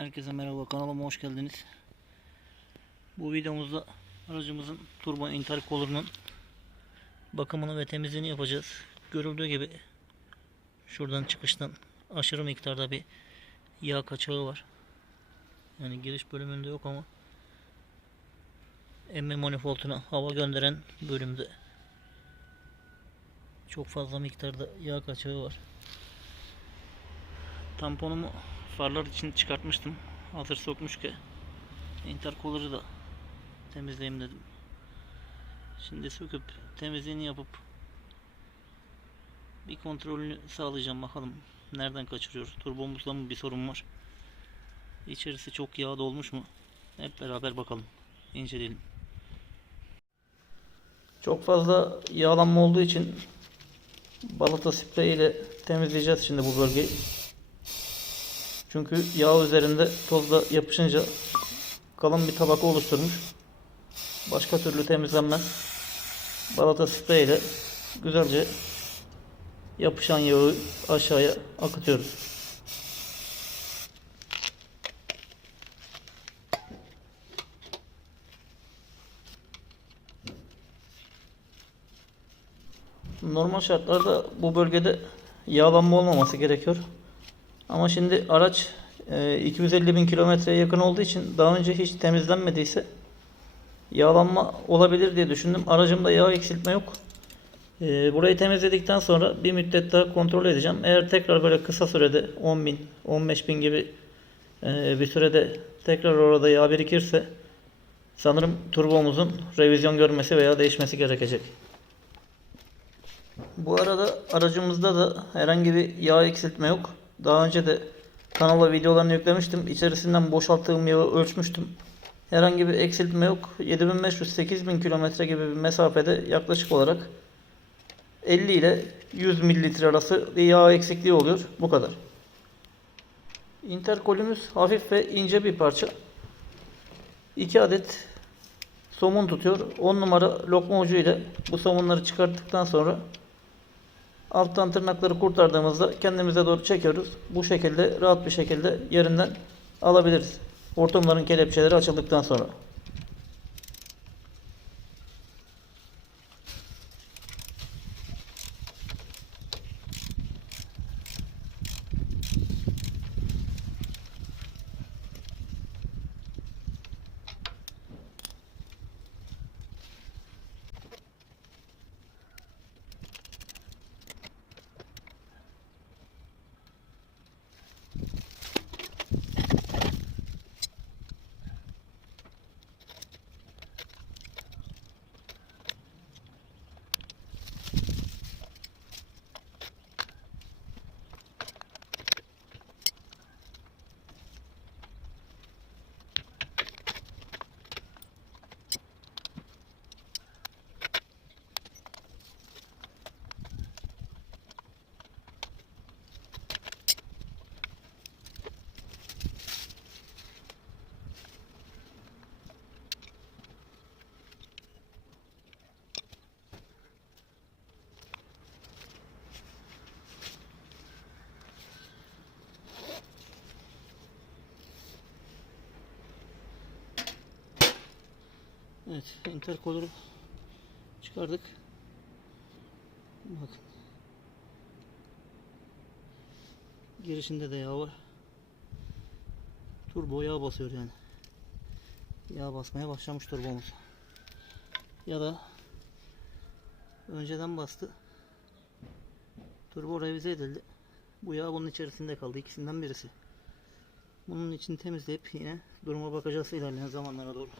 Herkese merhaba kanalıma hoş geldiniz. Bu videomuzda aracımızın turbo intercooler'ının bakımını ve temizliğini yapacağız. Görüldüğü gibi şuradan çıkıştan aşırı miktarda bir yağ kaçağı var. Yani giriş bölümünde yok ama emme manifolduna hava gönderen bölümde çok fazla miktarda yağ kaçağı var. Tamponumu farlar için çıkartmıştım. Hazır sokmuşken intercooler'ı da temizleyeyim dedim. Şimdi söküp temizliğini yapıp bir kontrolünü sağlayacağım bakalım nereden kaçırıyor. Turbomuzda mı bir sorun var? İçerisi çok yağ dolmuş mu? Hep beraber bakalım. inceleyelim. Çok fazla yağlanma olduğu için balata sprey ile temizleyeceğiz şimdi bu bölgeyi. Çünkü yağ üzerinde tozla yapışınca kalın bir tabaka oluşturmuş. Başka türlü temizlenmez. Balata sprey ile güzelce yapışan yağı aşağıya akıtıyoruz. Normal şartlarda bu bölgede yağlanma olmaması gerekiyor. Ama şimdi araç e, 250 bin kilometreye yakın olduğu için daha önce hiç temizlenmediyse yağlanma olabilir diye düşündüm. Aracımda yağ eksiltme yok. E, Burayı temizledikten sonra bir müddet daha kontrol edeceğim. Eğer tekrar böyle kısa sürede 10 bin, 15 bin gibi e, bir sürede tekrar orada yağ birikirse sanırım turbomuzun revizyon görmesi veya değişmesi gerekecek. Bu arada aracımızda da herhangi bir yağ eksiltme yok. Daha önce de kanala videolarını yüklemiştim. İçerisinden boşalttığım yağı ölçmüştüm. Herhangi bir eksiltme yok. 7500-8000 kilometre gibi bir mesafede yaklaşık olarak 50 ile 100 mililitre arası bir yağ eksikliği oluyor. Bu kadar. Interkolümüz hafif ve ince bir parça. 2 adet somun tutuyor. 10 numara lokma ucu ile bu somunları çıkarttıktan sonra Alttan tırnakları kurtardığımızda kendimize doğru çekiyoruz. Bu şekilde rahat bir şekilde yerinden alabiliriz. Hortumların kelepçeleri açıldıktan sonra. Evet, intercooler'ı çıkardık. Bakın. Girişinde de yağ var. Turbo yağ basıyor yani. Yağ basmaya başlamış turbomuz. Ya da önceden bastı. Turbo revize edildi. Bu yağ bunun içerisinde kaldı. İkisinden birisi. Bunun için temizleyip yine duruma bakacağız ilerleyen zamanlara doğru.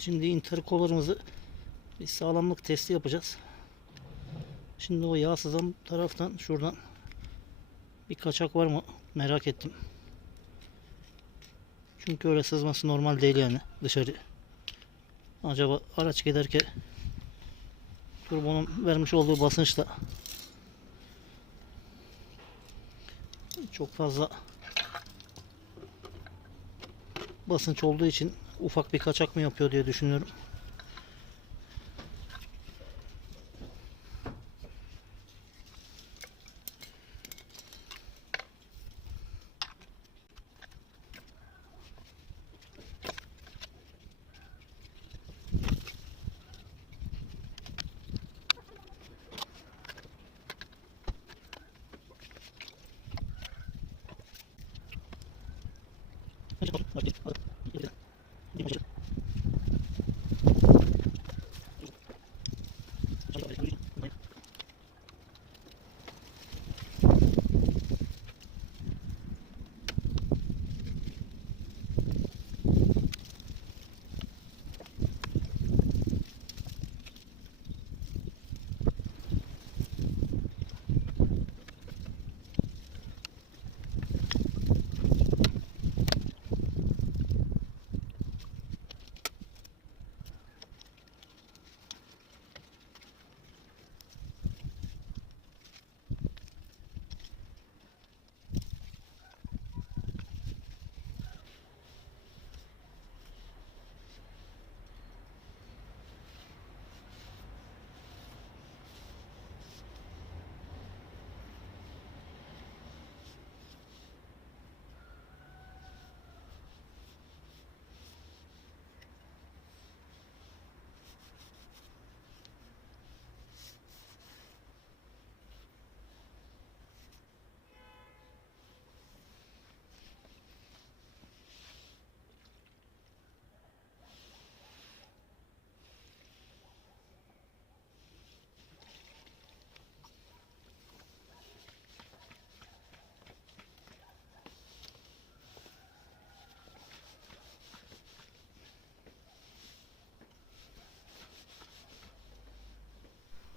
Şimdi intercooler'ımızı bir sağlamlık testi yapacağız. Şimdi o yağ sızan taraftan şuradan bir kaçak var mı merak ettim. Çünkü öyle sızması normal değil yani dışarı. Acaba araç giderken turbonun vermiş olduğu basınçla çok fazla basınç olduğu için ufak bir kaçak mı yapıyor diye düşünüyorum.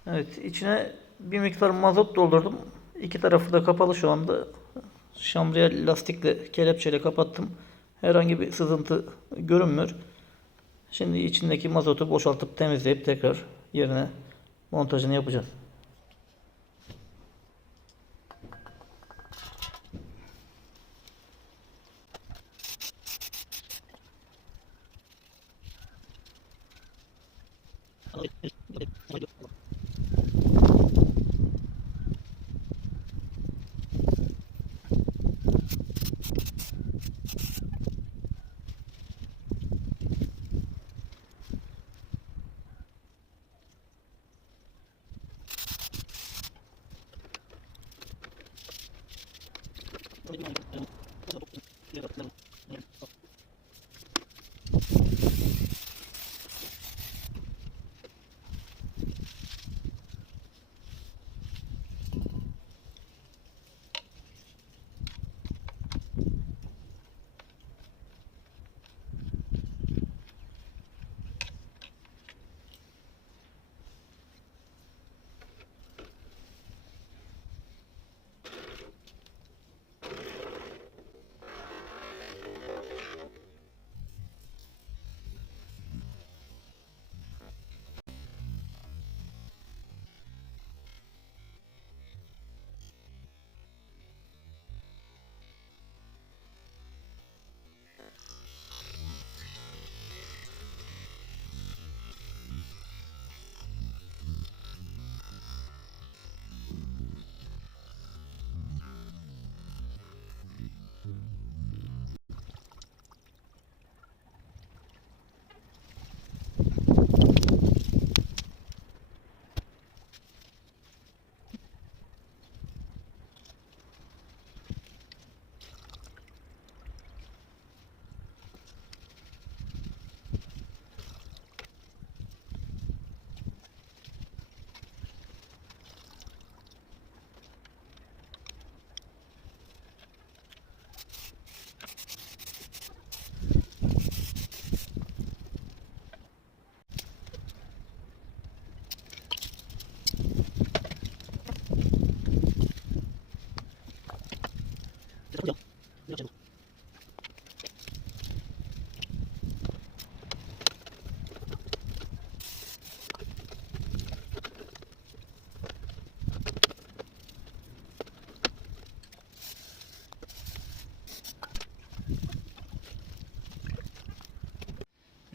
Evet, içine bir miktar mazot doldurdum. İki tarafı da kapalı şu anda. Şamriyel lastikle, kelepçeyle kapattım. Herhangi bir sızıntı görünmüyor. Şimdi içindeki mazotu boşaltıp temizleyip tekrar yerine montajını yapacağız.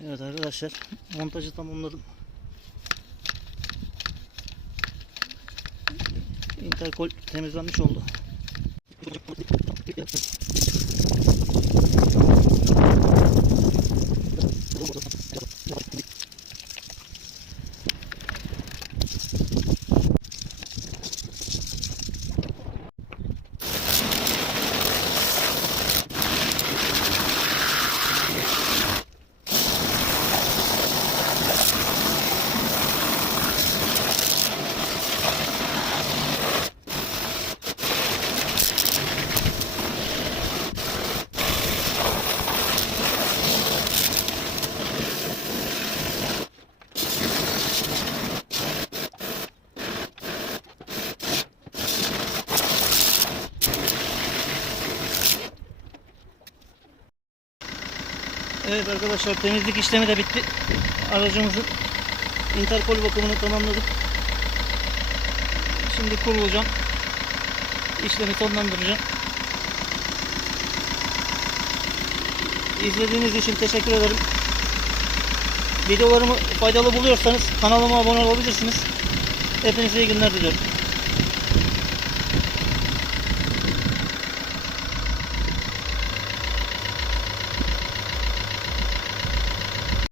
Evet arkadaşlar montajı tamamladım. İnterkol temizlenmiş oldu. Thank you. Evet arkadaşlar temizlik işlemi de bitti. Aracımızın interkol bakımını tamamladık. Şimdi kurulacağım. İşlemi sonlandıracağım. İzlediğiniz için teşekkür ederim. Videolarımı faydalı buluyorsanız kanalıma abone olabilirsiniz. Hepinize iyi günler diliyorum.